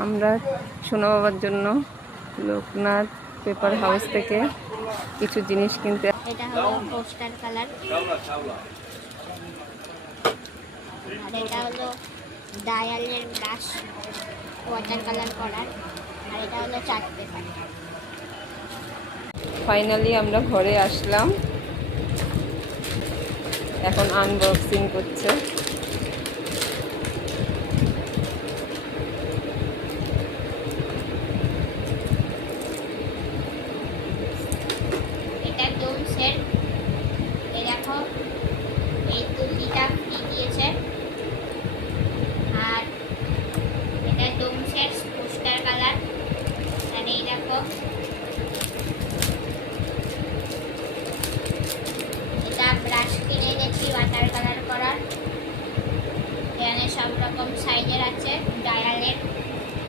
আমরা সোনা বাবার জন্য লোকনাথ পেপার হাউস থেকে কিছু জিনিস কিনতে। এটা হলো পোস্টার কালার, আর এটা হলো ডায়ালের ব্রাশ ওয়াটার কালার করার, আর এটা হলো চার্ট পেপার। ফাইনালি আমরা ঘরে আসলাম, এখন আনবক্সিং করছে। এটা ডোমসের, এই দেখো এই তুলিটা ফ্রি দিয়েছে, আর এটা ডোমসের পোস্টার কালার, আর এই দেখো এটা ব্রাশ কিনে এনেছি ওয়াটার কালার করার। এখানে সব রকম সাইজের আছে ডায়ালের।